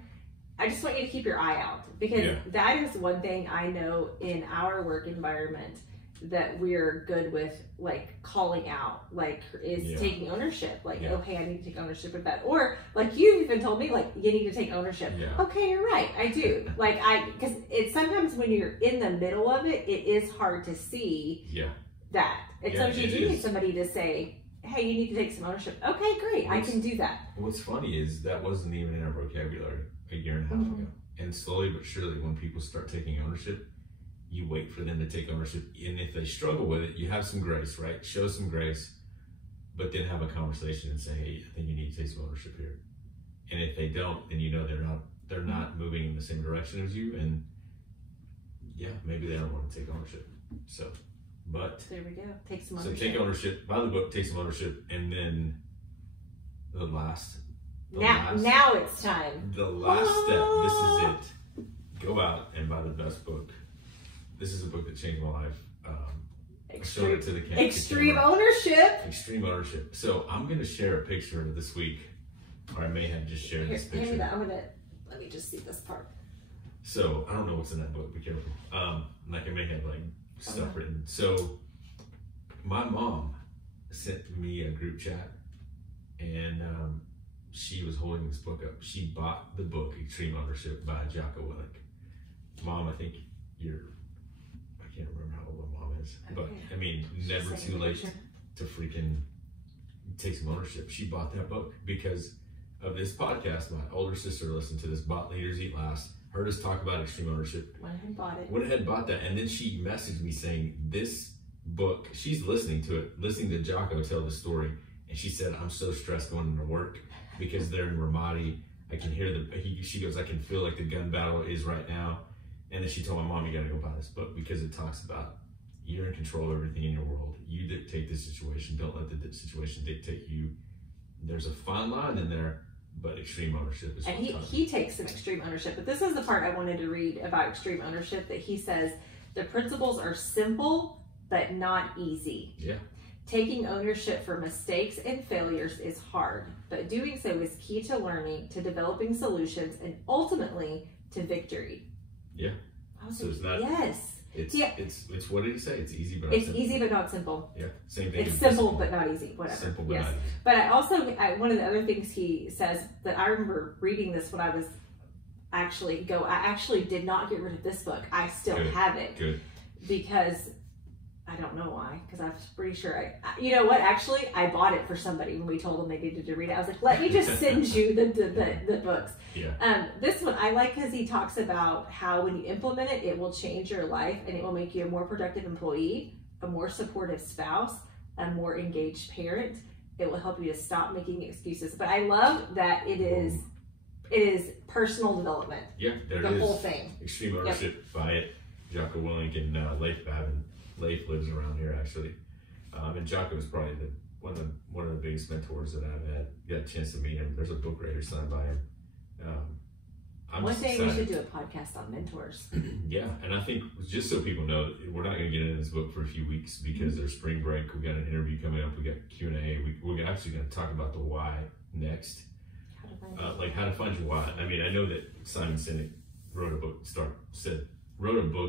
I just want you to keep your eye out, because that is one thing I know in our work environment that we're good with, like calling out, like is taking ownership. Like, okay, I need to take ownership of that. Or like you've even told me, like, you need to take ownership. Yeah. Okay, you're right. I do. Like because it's sometimes when you're in the middle of it, it is hard to see that. And so you do need somebody to say, hey, you need to take some ownership. Okay, great. I can do that. What's funny is that wasn't even in our vocabulary a year and a half ago. And slowly but surely, when people start taking ownership, you wait for them to take ownership. And if they struggle with it, you have some grace, right? Show some grace, but then have a conversation and say, hey, I think you need to take some ownership here. And if they don't, then you know they're not moving in the same direction as you. And maybe they don't want to take ownership. So, but there we go. Take some ownership. So take ownership, buy the book, take some ownership, and then now it's time. The last step, this is it. Go out and buy the best book. This is a book that changed my life. Extreme, to the extreme ownership. Extreme ownership. So I'm going to share a picture this week, or I may have just shared this picture. Let me just see this part. So I don't know what's in that book. Be careful. Like I may have stuff written. So my mom sent me a group chat, and she was holding this book up. She bought the book Extreme Ownership by Jocko Willink. Mom, I think I can't remember how old my mom is, but I mean, never too late to freaking take some ownership. She bought that book because of this podcast. My older sister listened to this, bought Leaders Eat Last, heard us talk about extreme ownership. Went ahead and bought it. Went ahead and bought that, and then she messaged me saying, this book. She's listening to Jocko tell the story, and she said, "I'm so stressed going into work because they're in Ramadi. I can hear she goes, I can feel like the gun battle is right now." And then she told my mom, "You got to go buy this book because it talks about you're in control of everything in your world. You dictate the situation. Don't let the situation dictate you. There's a fine line in there, but extreme ownership is." And he takes some extreme ownership. But this is the part I wanted to read about extreme ownership, that he says, the principles are simple, but not easy. Yeah. Taking ownership for mistakes and failures is hard, but doing so is key to learning, to developing solutions, and ultimately to victory. Yeah. So it's not, yes. It's what did he say? It's easy, but not simple. Easy, but not simple. Yeah, same thing. It's simple, but not easy. Whatever. Simple, but yes. not easy. But I also, one of the other things he says that I remember reading this when I was I actually did not get rid of this book. I still have it. Good. Because I don't know why, because I was pretty sure you know what, actually I bought it for somebody when we told them they needed to read it. I was like, let me just send you the books. Yeah. This one I like because he talks about how when you implement it, it will change your life and it will make you a more productive employee, a more supportive spouse, a more engaged parent. It will help you to stop making excuses. But I love that it is personal development. Yeah, the whole thing. Extreme ownership by it. Jocko Willink and Leif Babin. Leif lives around here actually, and Jocko is probably one of the biggest mentors that I've got a chance to meet him. There's a book right here signed by him. One day we should do a podcast on mentors. Yeah, and I think just so people know, we're not going to get into this book for a few weeks because there's spring break. We got an interview coming up. We got Q&A. We're actually going to talk about the why next. Like how to find your why. I mean, I know that Simon Sinek wrote a book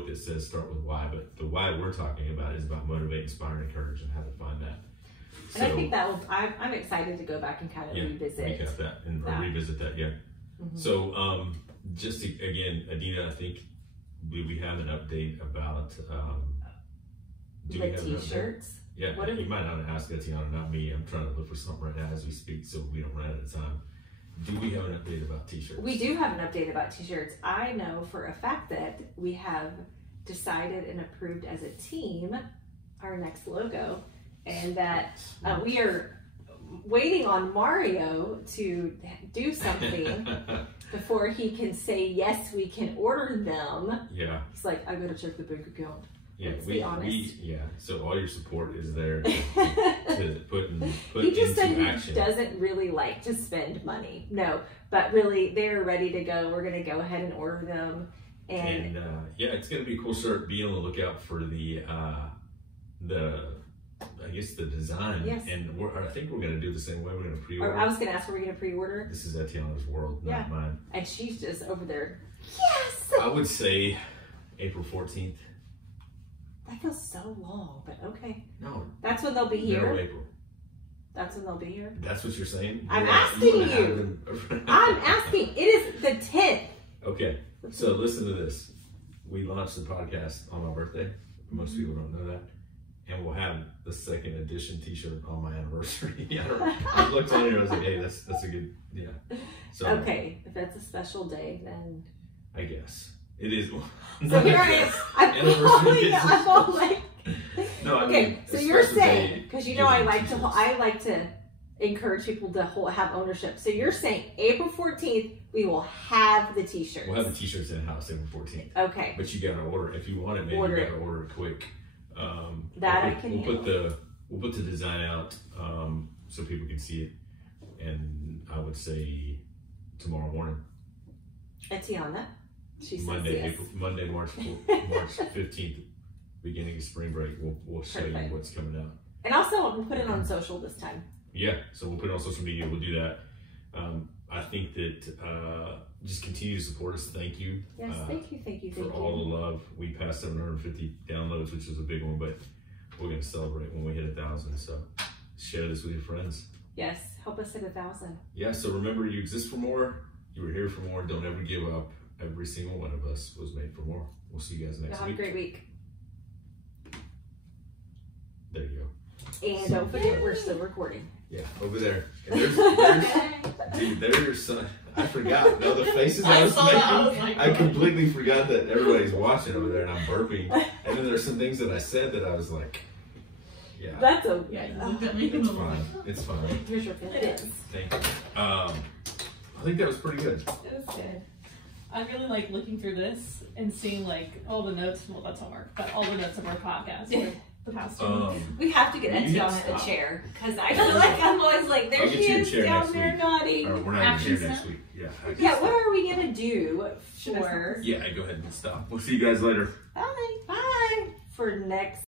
that says start with why, but the why we're talking about is about motivate, inspire, and encourage, and how to find that. And I think that I'm excited to go back and kind of revisit that and revisit that. Yeah. Mm-hmm. So just to, again, Adina, I think we have an update about the t-shirts. Yeah, you might not ask Adina, not me. I'm trying to look for something right now as we speak, so we don't run out of time. Do we have an update about t-shirts? We do have an update about t-shirts. I know for a fact that we have decided and approved as a team our next logo, and that we are waiting on Mario to do something before he can say, yes, we can order them. Yeah. He's like, I gotta check the bank account. Yeah, let's be honest. So all your support is there to put he just said he action. Doesn't really like to spend money. No, but really they're ready to go. We're going to go ahead and order them. And it's going to be a cool shirt. Be on the lookout for the design. Yes. And I think we're going to do the same way. We're going to pre-order. I was going to ask, are we going to pre-order? This is Atiana's world, not mine. And she's just over there. Yes! I would say April 14th. That feels so long, but okay. No. That's when they'll be here? Middle of April. That's when they'll be here? That's what you're saying? I'm asking you. I'm asking. It is the 10th. Okay. So listen to this. We launched the podcast on my birthday. Most people don't know that. And we'll have the second edition t-shirt on my anniversary. I looked on here, I was like, hey, that's a good, So, okay. If that's a special day, then. I guess. It is. So here I am. I'm all like. No, okay, mean, so you're saying, because I like to encourage people to have ownership. So you're saying April 14th, we will have the t-shirts. We'll have the t-shirts in house April 14th. Okay. But you gotta order if you want it. Maybe you gotta order it quick. We'll put the design out so people can see it, and I would say tomorrow morning. Atiana. She says Monday, March 15th, beginning of spring break. We'll show you what's coming out. And also, we'll put it on social this time. Yeah, so we'll put it on social media. We'll do that. I think that just continue to support us. Thank you. Yes, thank you for all the love. We passed 750 downloads, which is a big one, but we're going to celebrate when we hit 1,000. So share this with your friends. Yes, help us hit 1,000. Yeah, so remember, you exist for more. You were here for more. Don't ever give up. Every single one of us was made for more. We'll see you guys next week. Have a great week. There you go. And don't forget, we're still recording. Yeah, over there. And there's your son. I forgot. No, the faces I was making. I completely forgot that everybody's watching over there and I'm burping. And then there's some things that I said that I was like, Yeah. That's okay. Yeah, you looked at me. It's fine. It's fine. Here's your pen. It is. Thank you. I think that was pretty good. It was good. I really like looking through this and seeing like all the notes. Well, that's homework, but all the notes of our podcast. Yeah. The past 2 weeks. We have to get You Etsy need on to the stop. chair because I feel like I'm always like, there I'll she get you a is chair down next there week. nodding. Or we're not Action even here next step? week. Yeah. Yeah, what are we gonna do Should I stop for Yeah, go ahead and stop. We'll see you guys later. bye for next